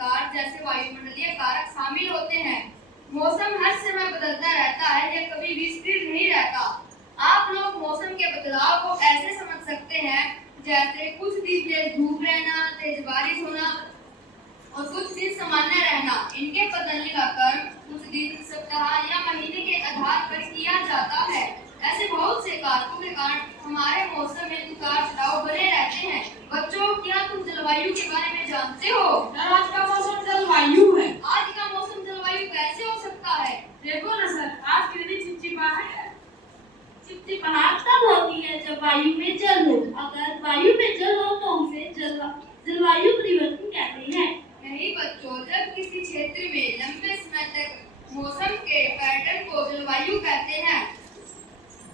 रफ्तार जैसे वायुमंडलीय कारक शामिल होते हैं। मौसम हर समय बदलता रहता है, यह कभी भी स्थिर नहीं रहता। आप लोग मौसम के बदलाव को ऐसे समझ सकते हैं जैसे कुछ दिन तेज धूप रहना, तेज बारिश होना और कुछ दिन सामान्य रहना। इनके बदलने का क्रम कुछ दिन, सप्ताह या महीने के आधार पर किया जाता है। ऐसे बहुत से कारकों के कारण हमारे मौसम में उतार चढ़ाव बने रहते हैं। बच्चों, क्या तुम जलवायु के बारे में जानते हो? आज का मौसम जलवायु है। आज का मौसम जलवायु कैसे हो सकता है? देखो ना सर, आज के दिन चिपचिपाहट तब होती है जब वायु में जल हो। अगर वायु में जल हो तो उसे जलवायु परिवर्तन कहते हैं। नहीं बच्चों, जब किसी क्षेत्र में लंबे समय तक मौसम के पैटर्न को जलवायु कहते हैं।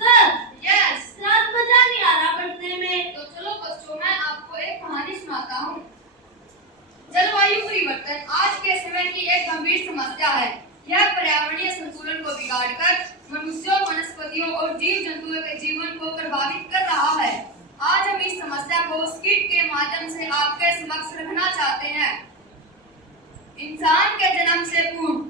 Sir, yes. सर मजा नहीं आ रहा पढ़ने में। तो चलो बच्चों, मैं आपको एक कहानी सुनाता हूँ। जलवायु परिवर्तन आज के समय की एक गंभीर समस्या है। यह पर्यावरणीय संतुलन को बिगाड़कर मनुष्यों, वनस्पतियों और जीव जंतुओं के जीवन को प्रभावित कर रहा है। आज हम इस समस्या को स्किट के माध्यम से आपके समक्ष रखना चाहते हैं। इंसान के जन्म से पूर्व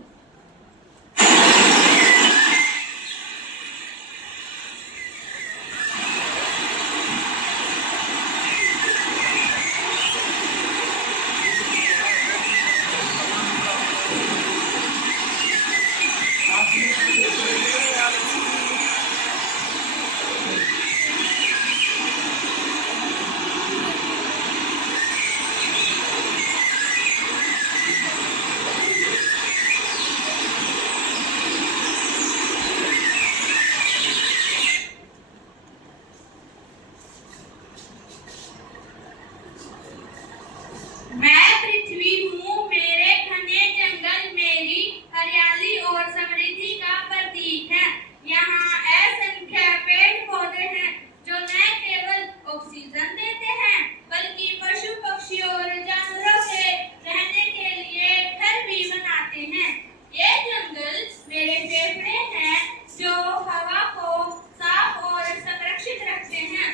मैं पृथ्वी हूँ, मेरे घने जंगल मेरी हरियाली और समृद्धि का प्रतीक है। यहाँ असंख्य पेड़ पौधे हैं जो न केवल ऑक्सीजन देते हैं बल्कि पशु पक्षियों और जानवरों के रहने के लिए घर भी बनाते हैं। ये जंगल मेरे फेफड़े हैं जो हवा को साफ और संरक्षित रखते हैं।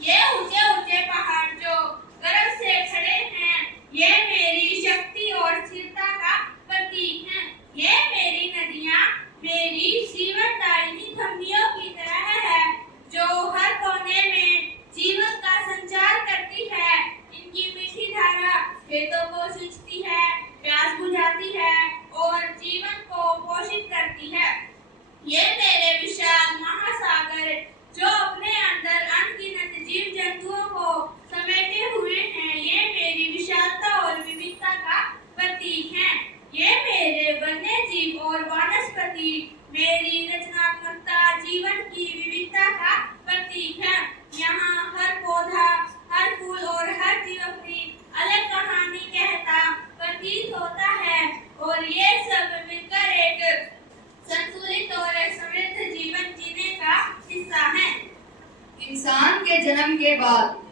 ये ऊंचे ऊंचे पहाड़ जो गर्व से खड़े हैं, ये मेरी शक्ति और स्थिरता का प्रतीक हैं। ये मेरी नदियाँ मेरी जीवनदायिनी धमनियों की तरह है जो हर कोने में जीवन का संचार करती है। इनकी मीठी धारा खेतों को सिंचती है, प्यास बुझाती है और जीवन को पोषित करती है। ये मेरे विशाल महासागर जो अपने अंदर अनगिनत जीव जंतुओं को समेटे हुए हैं, ये मेरी विशालता और विविधता का प्रतीक हैं। ये मेरे वन्य जीव और वनस्पति मेरी रचनात्मकता, जीवन की विविधता का प्रतीक है। यहाँ हर पौधा, हर फूल और हर जीव अपनी अलग कहानी कहता प्रतीत होता है और ये सब मिलकर एक संतुलित और समृद्ध जीवन जीने का हिस्सा है। इंसान के जन्म के बाद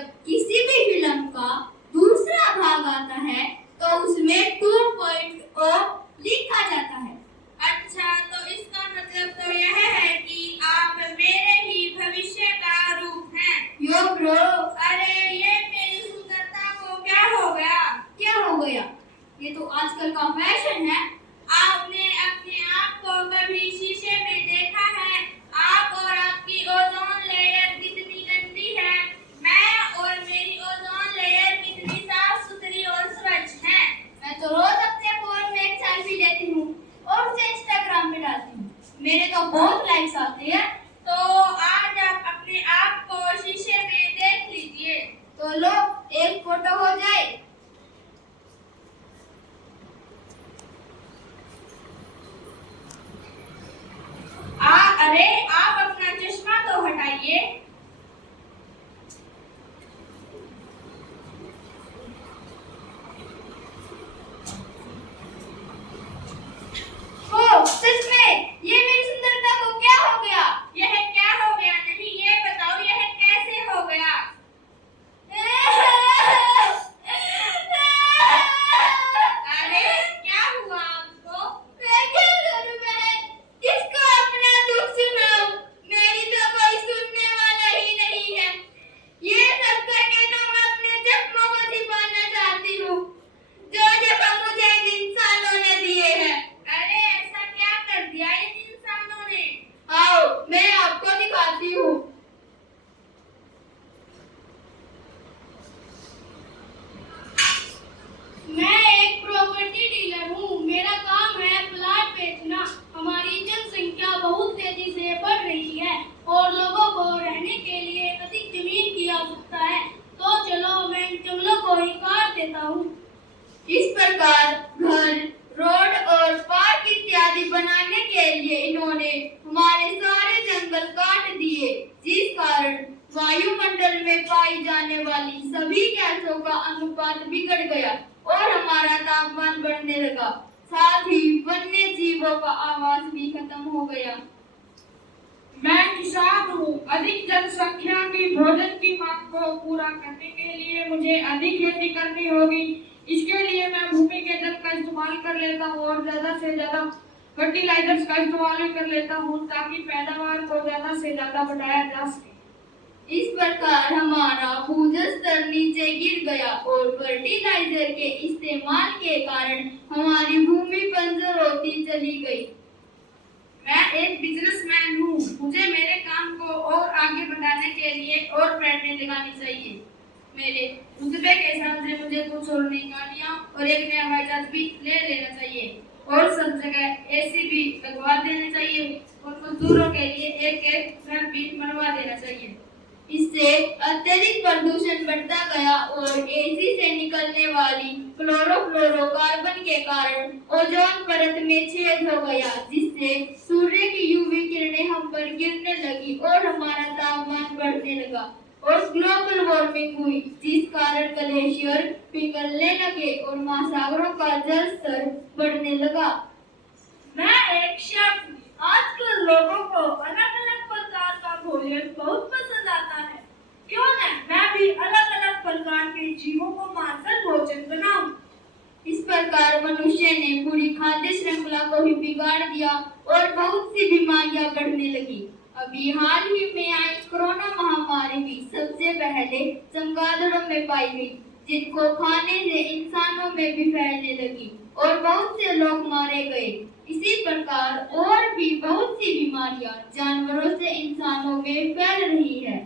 जब किसी भी फिल्म का दूसरा भाग आता है तो उसमें 2.0 लिखा जाता है। अच्छा, तो इसका मतलब तो यह है कि आप मेरे ही भविष्य का रूप हैं। यो ब्रो, अरे ये मेरी सुंदरता को क्या हो गया? क्या हो गया? ये तो आजकल का फैशन है। आपने अपने आप को कभी शीशे में देखा है? आप और आपकी ओजोन लेयर कितनी गंदी है। मैं और मेरी ओजोन लेयर कितनी साफ सुथरी और स्वच्छ है। मैं तो रोज अपने फोन में एक सेल्फी लेती हूँ और उसे इंस्टाग्राम पे डालती हूँ। मेरे तो बहुत लाइक्स आते हैं। तो आज आप अपने आप को शीशे में देख लीजिए। तो लो, एक फोटो हो जाए। अरे आप अपना चश्मा तो हटाइए। ओ, सच में ये मेरी सुंदरता को क्या हो गया? यह क्या हो गया? नहीं, ये बताओ यह कैसे हो गया? अरे क्या हुआ आपको? मैं क्या करूं? मैं किसको अपना दुख सुनाऊं? मेरी तो कोई सुनने वाला ही नहीं है। ये सब करके तो मैं अपने जख्मों को छिपाना चाहती हूँ, जो जख्म मुझे इन इंसानों ने दिए हैं। अरे ऐसा क्या कर दिया इन इंसानों ने? आओ, मैं आपको दिखाती हूँ। मैं एक प्रॉपर्टी डीलर हूँ। मेरा काम है प्लॉट बेचना। हमारी जनसंख्या बहुत तेजी से बढ़ रही है और लोगों को रहने के लिए अधिक जमीन की आवश्यकता है। तो चलो, मैं इन जंगलों को ही काट देता हूँ। इस प्रकार घर, रोड और पार्क इत्यादि बनाने के लिए इन्होंने हमारे सारे जंगल काट दिए, जिस कारण वायुमंडल में पाई जाने वाली सभी गैसों का अनुपात बिगड़ गया और हमारा तापमान बढ़ने लगा। साथ ही वन्य जीवों का आवास भी खत्म हो गया। मैं किसान हूँ। अधिक जनसंख्या की भोजन की मांग को पूरा करने के लिए मुझे अधिक खेती करनी होगी। इसके लिए मैं भूमि के जल का इस्तेमाल कर लेता हूँ और ज्यादा से ज्यादा फर्टिलाइजर्स का इस्तेमाल भी कर लेता हूँ ताकि पैदावार को ज्यादा से ज्यादा बढ़ाया जा सके। इस प्रकार हमारा भूजल स्तर नीचे गिर गया और फर्टिलाइजर के इस्तेमाल के कारण हमारी भूमि बंजर होती चली गई। मैं एक बिजनेसमैन हूँ। मुझे मेरे काम को और आगे बढ़ाने के लिए और प्रेरणा लगानी चाहिए। मेरे रुतबे के हिसाब से मुझे कुछ और नई गाड़ियाँ और एक नया हवाई जहाज भी ले लेना चाहिए और सब जगह एसी भी लगवा देना चाहिए और मजदूरों के लिए एक घर भी बनवा देना चाहिए। इससे अत्यधिक प्रदूषण बढ़ता गया और एसी से निकलने वाली क्लोरोफ्लोरोकार्बन के कारण ओजोन परत में छेद हो गया, जिससे सूर्य की यूवी किरणें हम पर गिरने लगी और हमारा तापमान बढ़ने लगा और ग्लोबल वार्मिंग हुई, जिस कारण ग्लेशियर पिघलने लगे और महासागरों का जल स्तर बढ़ने लगा। मैं एक शेफ हूँ। आजकल लोगों को अलग अलग प्रकार का भोजन बहुत पसंद आता है। क्यों न मैं भी अलग अलग प्रकार के जीवों को मारकर भोजन बनाऊं। इस प्रकार मनुष्य ने पूरी खाद्य श्रृंखला को ही बिगाड़ दिया और बहुत सी बीमारियां बढ़ने लगी। अभी हाल ही में आई कोरोना महामारी भी सबसे पहले चमगादड़ों में पाई गई, जिनको खाने से इंसानों में भी फैलने लगी और बहुत से लोग मारे गए। इसी प्रकार और भी बहुत सी बीमारियां जानवरों से इंसानों में फैल रही है।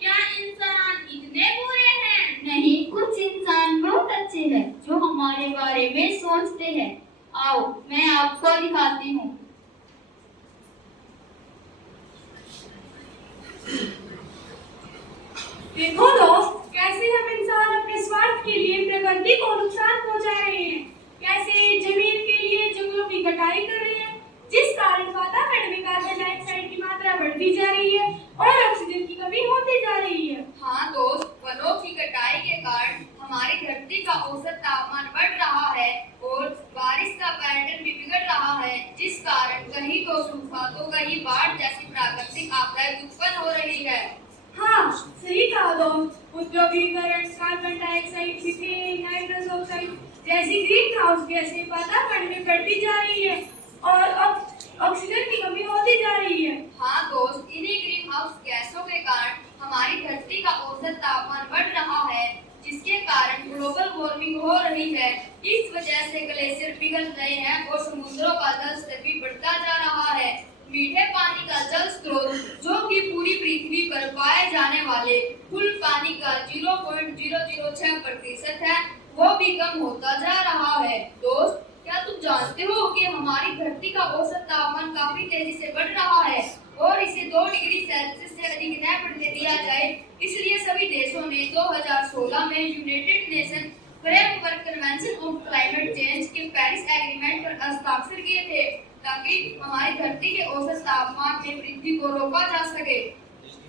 क्या इंसान इतने बुरे हैं? नहीं, कुछ इंसान बहुत अच्छे हैं जो हमारे बारे में सोचते हैं। आओ, मैं आपको दिखाती हूँ। देखो दोस्त, कैसे हम इंसान अपने स्वार्थ के लिए प्रकृति को नुकसान पहुंचा रहे हैं। कैसे जमीन के लिए जंगलों की कटाई कर रहे हैं, जिस कारण वातावरण में कार्बन डाइऑक्साइड की मात्रा बढ़ती जा रही है और ऑक्सीजन की कमी होती जा रही है। हाँ दोस्त, वनों की कटाई के कारण हमारी धरती का औसत तापमान बढ़ रहा है और बारिश का पैटर्न भी बिगड़ रहा है, जिस कारण कहीं तो सूखा तो कहीं बाढ़ जैसी प्राकृतिक आपदाएं उत्पन्न हो रही है। हाँ, सही कहा दोस्त। उद्योग औद्योगिकरण, carbon dioxide, methane, nitrous oxide जैसी ग्रीन हाउस गैसें वातावरण में बढ़ती जा रही है और ऑक्सीजन की कमी होती जा रही है। हाँ दोस्त, इन्हीं ग्रीन हाउस गैसों के कारण हमारी धरती का औसत तापमान बढ़ रहा है, जिसके कारण ग्लोबल वार्मिंग हो रही है। इस वजह से ग्लेशियर पिघल रहे हैं और समुद्रों का जल स्तर भी बढ़ता जा रहा है। मीठे पानी का जल स्रोत, जो कि पूरी पृथ्वी पर पाए जाने वाले कुल पानी का 0.006% है, वो भी कम होता जा रहा है। दोस्त, क्या तुम जानते हो कि हमारी धरती का औसत तापमान काफी तेजी से बढ़ रहा है और इसे 2 डिग्री सेल्सियस से अधिक न बढ़ने दिया जाए, इसलिए सभी देशों ने 2016 में United nation framework convention on climate change के पेरिस एग्रीमेंट पर हस्ताक्षर किए थे, ताकि हमारी धरती के औसत तापमान में वृद्धि को रोका जा सके।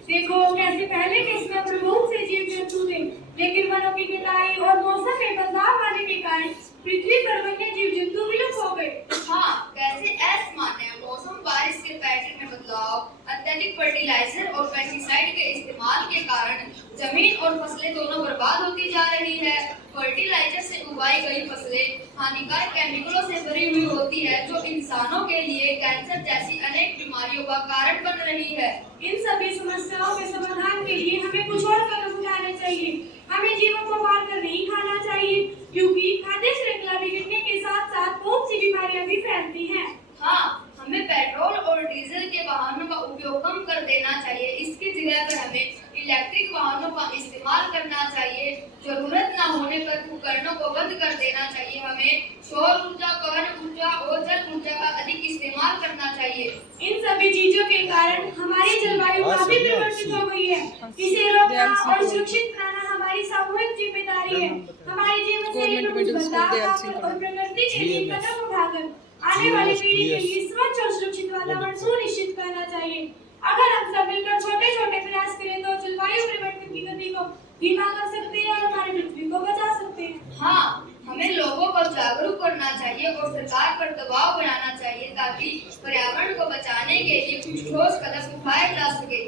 देखो कैसे पहले के समय पर बहुत से जीव जंतु थे, लेकिन वनों की कटाई और मौसम में बदलाव आने के कारण पृथ्वी पर वन्य जीव जंतु विलुप्त हो गए। हाँ, कैसे असमान्य मौसम, बारिश के पैटर्न में बदलाव, अत्यधिक फर्टिलाइजर और पेस्टिसाइड के इस्तेमाल के कारण जमीन और फसलें दोनों बर्बाद होती जा रही है। फर्टिलाइजर से उगाई गई फसलें हानिकारक केमिकलों से भरी हुई होती है, जो इंसानों के लिए कैंसर जैसी अनेक बीमारियों का कारण बन रही है। इन सभी समस्याओं के समाधान के लिए हमें कुछ और कदम उठाने चाहिए। हमें जीवन को मार कर नहीं खाना चाहिए, क्योंकि खाद्य श्रृंखला बिगड़ने के साथ साथ बहुत सी बीमारियां भी फैलती हैं। हाँ, हमें पेट्रोल और डीजल के वाहनों का उपयोग कम कर देना चाहिए। इसकी जगह पर हमें इलेक्ट्रिक वाहनों का इस्तेमाल करना चाहिए। जरूरत न होने पर उपकरणों को बंद कर देना चाहिए। हमें सौर ऊर्जा, पवन ऊर्जा और जल ऊर्जा का अधिक इस्तेमाल करना चाहिए। इन सभी चीजों के कारण हमारी जलवायु काफी परिवर्तित हो गई है। इसे रोकना और सुरक्षित बनाना हमारी सामूहिक जिम्मेदारी है। हमारी जीवन शैली में कुछ बदलाव लाकर और प्रकृति के लिए कदम उठाकर आने वाली पीढ़ी के लिए स्वच्छ और सुरक्षित वातावरण सुनिश्चित करना चाहिए। अगर हम सब मिलकर छोटे-छोटे प्रयास करें तो जलवायु परिवर्तन की गति को धीमा कर सकते हैं और हमारी पृथ्वी को बचा सकते हैं। हाँ, हमें लोगों को जागरूक करना चाहिए और सरकार पर दबाव बनाना चाहिए, ताकि पर्यावरण को बचाने के लिए कुछ ठोस कदम उठाए जा सके।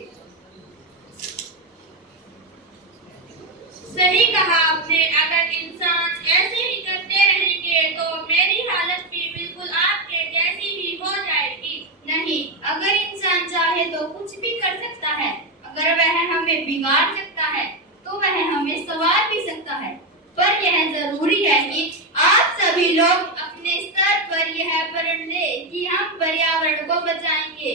सही कहा आपने। अगर इंसान ऐसे ही करते रहेंगे तो मेरी हालत भी बिल्कुल आपके जैसी ही हो जाएगी। नहीं, अगर इंसान चाहे तो कुछ भी कर सकता है। अगर वह हमें बिगाड़ सकता है तो वह हमें संवार भी सकता है। पर यह जरूरी है कि आप सभी लोग अपने स्तर पर यह प्रण लें कि हम पर्यावरण को बचाएंगे।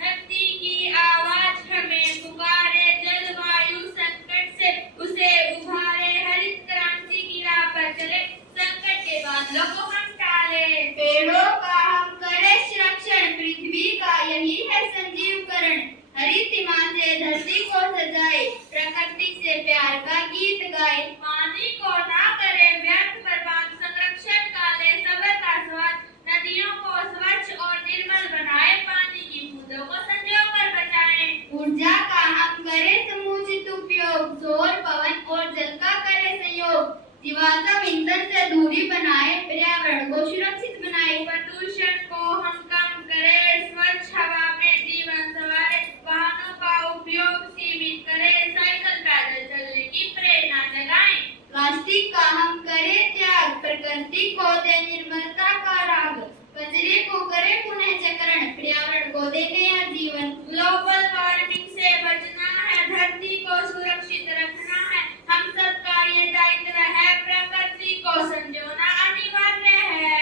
धरती की आवाज हमें पुकारे, जलवायु संकट से उसे उभारे, हरित क्रांति की राह पर चले, संकट के बादलों को हम टाले। पेड़ों का हम करें संरक्षण, पृथ्वी का यही है संजीवकरण। हरित हिमालय धरती को सजाए, प्रकृति से प्यार का गीत गाए। पानी को ना करे व्यर्थ बर्बाद, संरक्षण का ले सबर का स्वाद, नदियों को स्वच्छ और निर्मल बनाए, पानी की बूंदों को संजो कर बचाए। ऊर्जा का हम करें समुचित उपयोग, सौर, पवन और जल का करें संयोग। जीवाश्म ईंधन से दूरी बनाए, पर्यावरण को सुरक्षित बनाए। प्रदूषण को हम कम करें, स्वच्छ हवा में जीवन संवारे, वाहनों का उपयोग सीमित करें, साइकिल पैदल चलने की प्रेरणा जगाएं। प्लास्टिक का हम करें त्याग, प्रकृति को दे निर्मलता का राग। कचरे को करें पुनः चक्रण, पर्यावरण को दे नया जीवन। ग्लोबल वार्मिंग से बचना है, धरती को सुरक्षित रखना है, हम सबका ये दायित्व है, प्रकृति को संजोना अनिवार्य है।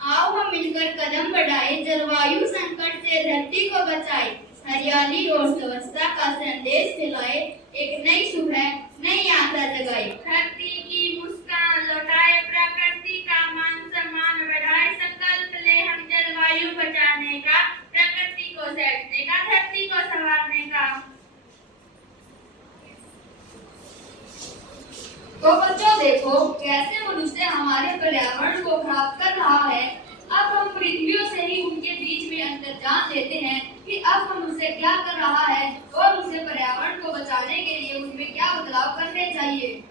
आओ हम मिलकर कदम बढ़ाएं, जलवायु संकट से धरती को बचाएं, हरियाली और स्वच्छता का संदेश फैलाए, एक नई सुबह, नई आशा जगाए। धरती की मुस्कान लौटाए, प्रकृति का मान सम्मान बढ़ाए, संकल्प ले हम जलवायु बचाने का, प्रकृति को सहेजने का, धरती को संवारने का। तो बच्चों देखो कैसे मनुष्य हमारे पर्यावरण को खराब कर रहा है। अब हम पृथ्वियों से ही उनके बीच में अंतर जान लेते हैं कि अब हम उसे क्या कर रहा है और उसे पर्यावरण को बचाने के लिए उसमें क्या बदलाव करने चाहिए।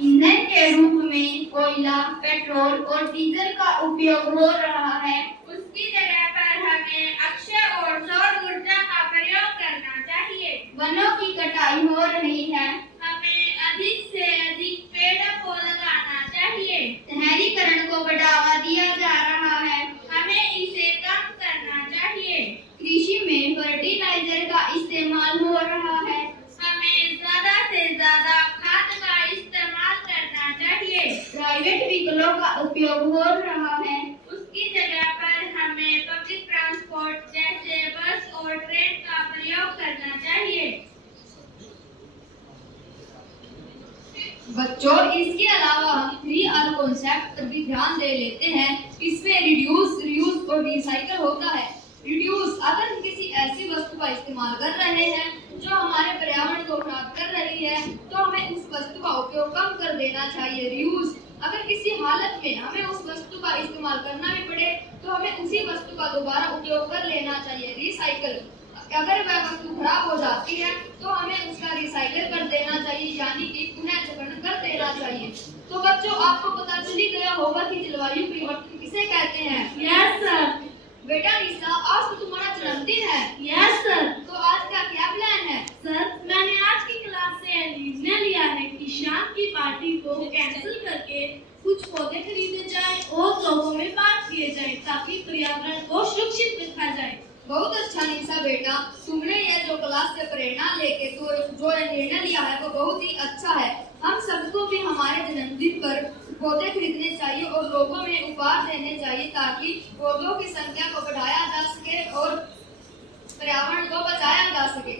ईंधन के रूप में कोयला, पेट्रोल और डीजल का उपयोग हो रहा है। उसकी जगह पर हमें अक्षय और सौर ऊर्जा का प्रयोग करना चाहिए। वनों की कटाई हो रही है। हमें अधिक से अधिक पेड़ पौधे लगाना चाहिए। शहरीकरण को बढ़ावा दिया जा रहा है। हमें इसे कम करना चाहिए। कृषि में फर्टिलाइजर का इस्तेमाल हो रहा है। हमें ज्यादा से ज्यादा खाद का इस्तेमाल करना चाहिए। प्राइवेट व्हीकलों का उपयोग हो रहा है। उसकी जगह पर हमें पब्लिक ट्रांसपोर्ट जैसे बस और ट्रेन का प्रयोग करना चाहिए। बच्चों, इसके अलावा हम 3R कॉन्सेप्ट पर भी ध्यान दे लेते हैं। इसमें रिड्यूस, रीयूज और रिसाइकल होता है। रिड्यूस, अगर हम किसी ऐसी वस्तु का इस्तेमाल कर रहे हैं जो हमारे पर्यावरण को खराब कर रही है, तो हमें उस वस्तु का उपयोग कम कर देना चाहिए। रीयूज, अगर किसी हालत में हमें उस वस्तु का इस्तेमाल करना भी पड़े तो हमें उसी वस्तु का दोबारा उपयोग कर लेना चाहिए। रिसाइकल, अगर वह वस्तु खराब हो जाती है तो हमें उसका रिसाइकल कर देना चाहिए, यानी कि पुनः चक्रण कर देना चाहिए। तो बच्चों, आपको पता चल ही गया होगा कि जलवायु परिवर्तन किसे कहते हैं। Yes sir. बेटा निशा, आज तो तुम्हारा जन्मदिन है। Yes sir. तो आज का क्या प्लान है। सर, मैंने आज की क्लास से निर्णय लिया है कि शाम की पार्टी को कैंसिल करके कुछ पौधे खरीदे जाएं और लोगों में बांट दिए जाएं ताकि पर्यावरण को सुरक्षित रखा जाए। बहुत अच्छा निशा बेटा, तुमने यह जो क्लास से प्रेरणा लेके तो जो ये निर्णय लिया है वो बहुत ही अच्छा है। हम सबको भी हमारे जन्मदिन पर पौधे खरीदने चाहिए और लोगों में उपहार देने चाहिए ताकि पौधों की संख्या को बढ़ाया जा सके और पर्यावरण को बचाया जा सके।